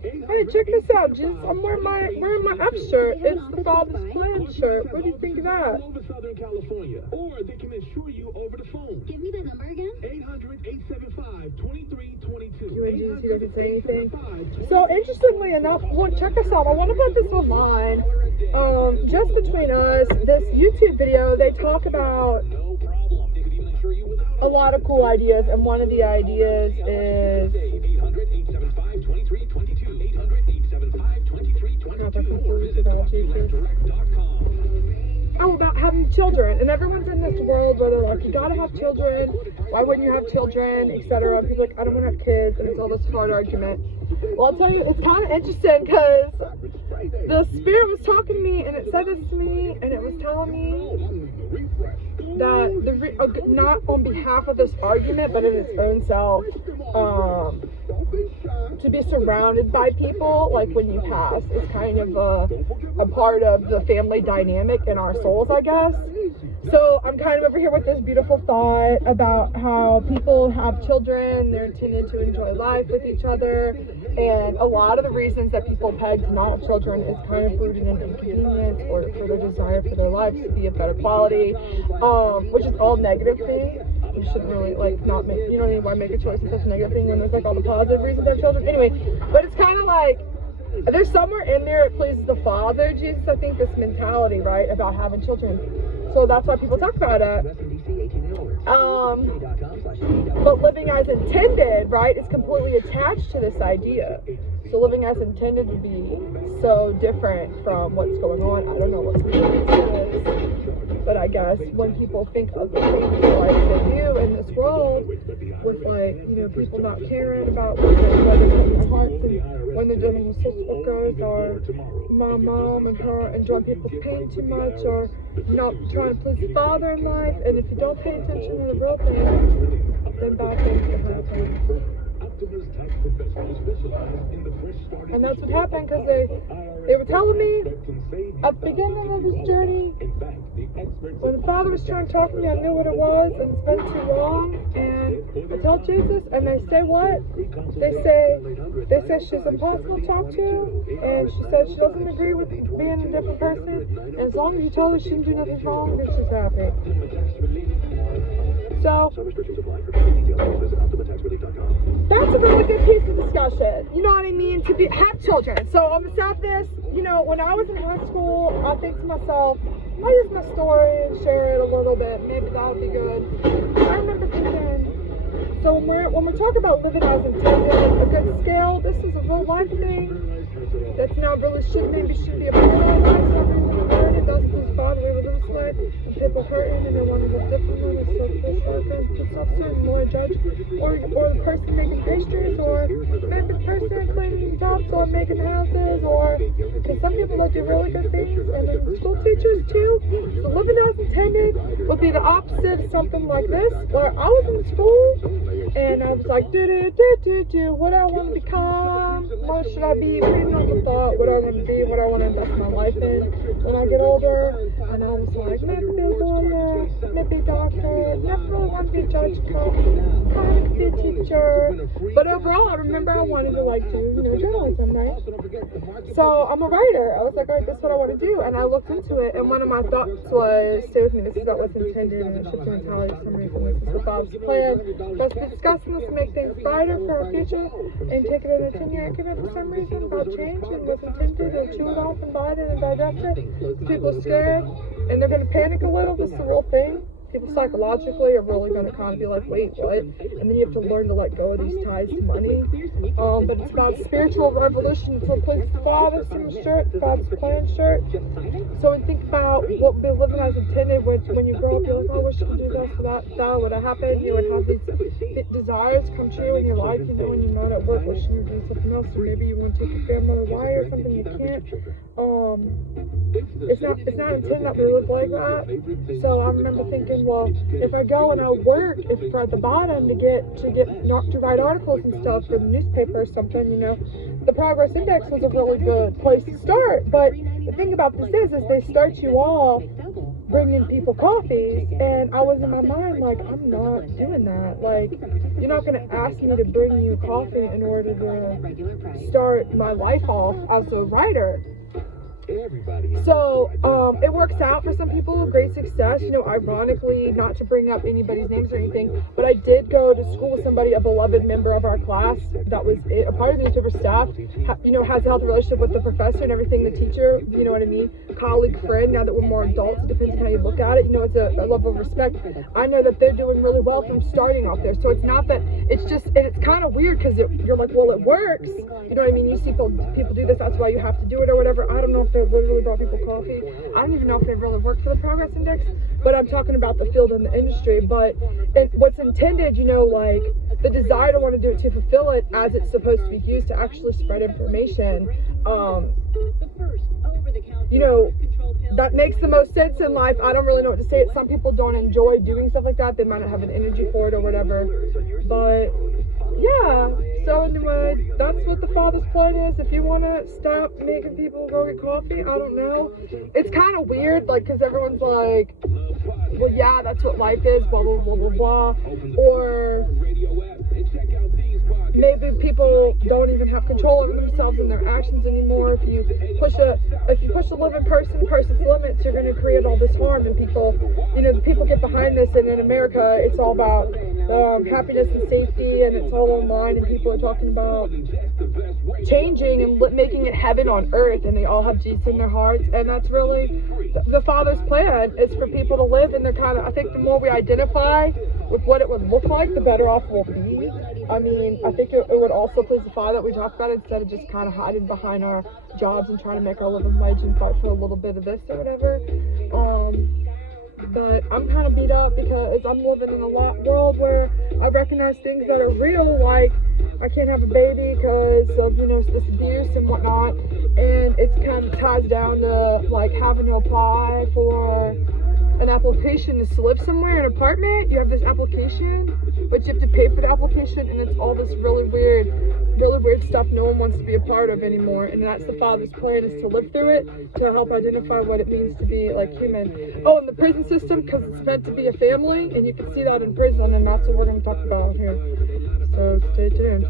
Hey, check this out, Jesus. I'm wearing my F shirt. It's the Father's Plan shirt. What do you think of that? Southern California, or they can insure you over the phone. Give me the number again. 800-875-2322. QAGC doesn't say anything. So interestingly enough, well, check this out. I want to put this online. Just between us, this YouTube video, they talk about a lot of cool ideas, and one of the ideas is about having children. And everyone's in this world where they're like, you gotta have children, why wouldn't you have children, etc. People are like, I don't want to have kids, and it's all this hard argument. Well, I'll tell you, it's kind of interesting because the Spirit was talking to me, and it said this to me, and it was telling me that not on behalf of this argument, but in its own self, to be surrounded by people, like when you pass, is kind of a part of the family dynamic in our souls, I guess. So I'm kind of over here with this beautiful thought about how people have children, they're intended to enjoy life with each other, and a lot of the reasons that people peg to not have children is kind of rooted in inconvenience or for their desire for their lives to be of better quality, which is all negative thing. You shouldn't really, like, not make, you know what I mean, why make a choice in such a negative thing when there's, like, all the positive reasons to have children. Anyway, but it's kind of like, there's somewhere in there it pleases the Father, Jesus, I think, this mentality, right, about having children. So that's why people talk about it. But living as intended, right, is completely attached to this idea. So living as intended would be so different from what's going on. I don't know what it is, but I guess when people think of the things like they do in this world, with, like, you know, people not caring about whether it's their hearts, and when they're dealing with social workers, or my mom and her enjoying people's pain too much, or not trying to please the Father in life, and if you don't pay attention to the real things, then bad things will happen. And that's what happened, because they were telling me at the beginning of this journey, when the Father was trying to talk to me, I knew what it was, and it's been too long, and I tell Jesus, and they say what? They say she's impossible to talk to, and she said she doesn't agree with being a different person, and as long as you tell her she can do nothing wrong, then she's happy. So, that's a really good piece of discussion. You know what I mean? To have children. So I'm gonna stop this. You know, when I was in high school, I think to myself, I'll use my story and share it a little bit. Maybe that'll be good. I remember thinking, so when we're talking about living as intended, a good scale, this is a real life thing. That's not really should be a part of our life. It's not really hard. It does please Father. We live this way, and people hurting, and they want to live differently. It's so this worker, police officer, and more judge, or the person making pastries, or maybe the person cleaning jobs, or making houses, or because some people that do really good things, and then school teachers too. So living as intended would be the opposite of something like this, where I was in school, and I was like, what do I want to become? What should I be? Reading on the thought, what do I want to be? What do I want to invest my life in when I get older? And I was like, maybe be a lawyer, maybe a doctor, never really want to be a judge, kind of be a teacher. But overall, I remember I wanted to, like, do, you know, journalism, right? So I'm a writer. I was like, all right, this is what I want to do. And I looked into it, and one of my thoughts was, stay with me, this is not what's intended, and it's just a mentality for some reason. This is the Father's plan. Let's be discussing this to make things brighter for our future, and take it in a 10-year increment for some reason about change and what's intended, and chew it off and bite it and digest it. People are scared, and they're going to panic a little. This is the real thing. People psychologically are really going to kind of be like, wait, what? And then you have to learn to let go of these ties to money. But it's about spiritual revolution to replace the Father's shirt, the Father's plan shirt. So when you think about what we're living as intended, when you grow up, you're like, oh, I wish I could do this or that would have happened. You would have these desires come true in your life, you know, when you're not at work, wishing you were doing something else, or maybe you want to take your family on a wire or something, you can't. It's not intended that we live like that. So I remember thinking, well, if I go and I work, if for at the bottom to write articles and stuff for the newspaper or something, you know, the Progress Index was a really good place to start. But the thing about this is they start you off bringing people coffees, and I was in my mind like, I'm not doing that. Like, you're not going to ask me to bring you coffee in order to start my life off as a writer. So it works out for some people, great success. You know, ironically, not to bring up anybody's names or anything, but I did go to school with somebody, a beloved member of our class that was a part of the newspaper staff, you know, has a healthy relationship with the professor and everything, the teacher, you know what I mean, colleague, friend. Now that we're more adults, it depends on how you look at it. You know, it's a level of respect. I know that they're doing really well from starting off there. So it's not that, it's just, and it's kind of weird because you're like, well, it works. You know what I mean? You see people do this, that's why you have to do it or whatever. I don't know if they literally brought people coffee. I don't even know if they really work for the Progress Index, but I'm talking about the field and the industry. But what's intended, you know, like the desire to want to do it to fulfill it as it's supposed to be used to actually spread information, you know, that makes the most sense in life. I don't really know what to say. Some people don't enjoy doing stuff like that. They might not have an energy for it or whatever. But yeah, so anyway, that's what the Father's plan is. If you want to stop making people go get coffee, I don't know. It's kind of weird, like, because everyone's like, well, yeah, that's what life is, blah, blah, blah, blah, blah. Or maybe people don't even have control over themselves and their actions anymore. If you push a living person's limits, you're going to create all this harm. And people, you know, people get behind this. And in America, it's all about happiness and safety, and it's all online. And people are talking about changing and making it heaven on earth. And they all have Jesus in their hearts. And that's really the Father's plan, is for people to live. And they're kind of, I think the more we identify with what it would look like, the better off we'll be. I mean, I think it would also please the Father that we talk about it, instead of just kind of hiding behind our jobs and trying to make our living wage and fight for a little bit of this or whatever. But I'm kind of beat up because I'm living in a world where I recognize things that are real, like I can't have a baby because of, you know, this abuse and whatnot. And it's kind of ties down to like having to apply for an application to live somewhere, an apartment. You have this application, but you have to pay for the application, and it's all this really weird stuff no one wants to be a part of anymore. And that's the Father's plan, is to live through it, to help identify what it means to be like human. Oh, and the prison system, because it's meant to be a family, and you can see that in prison, and that's what we're going to talk about here. So stay tuned.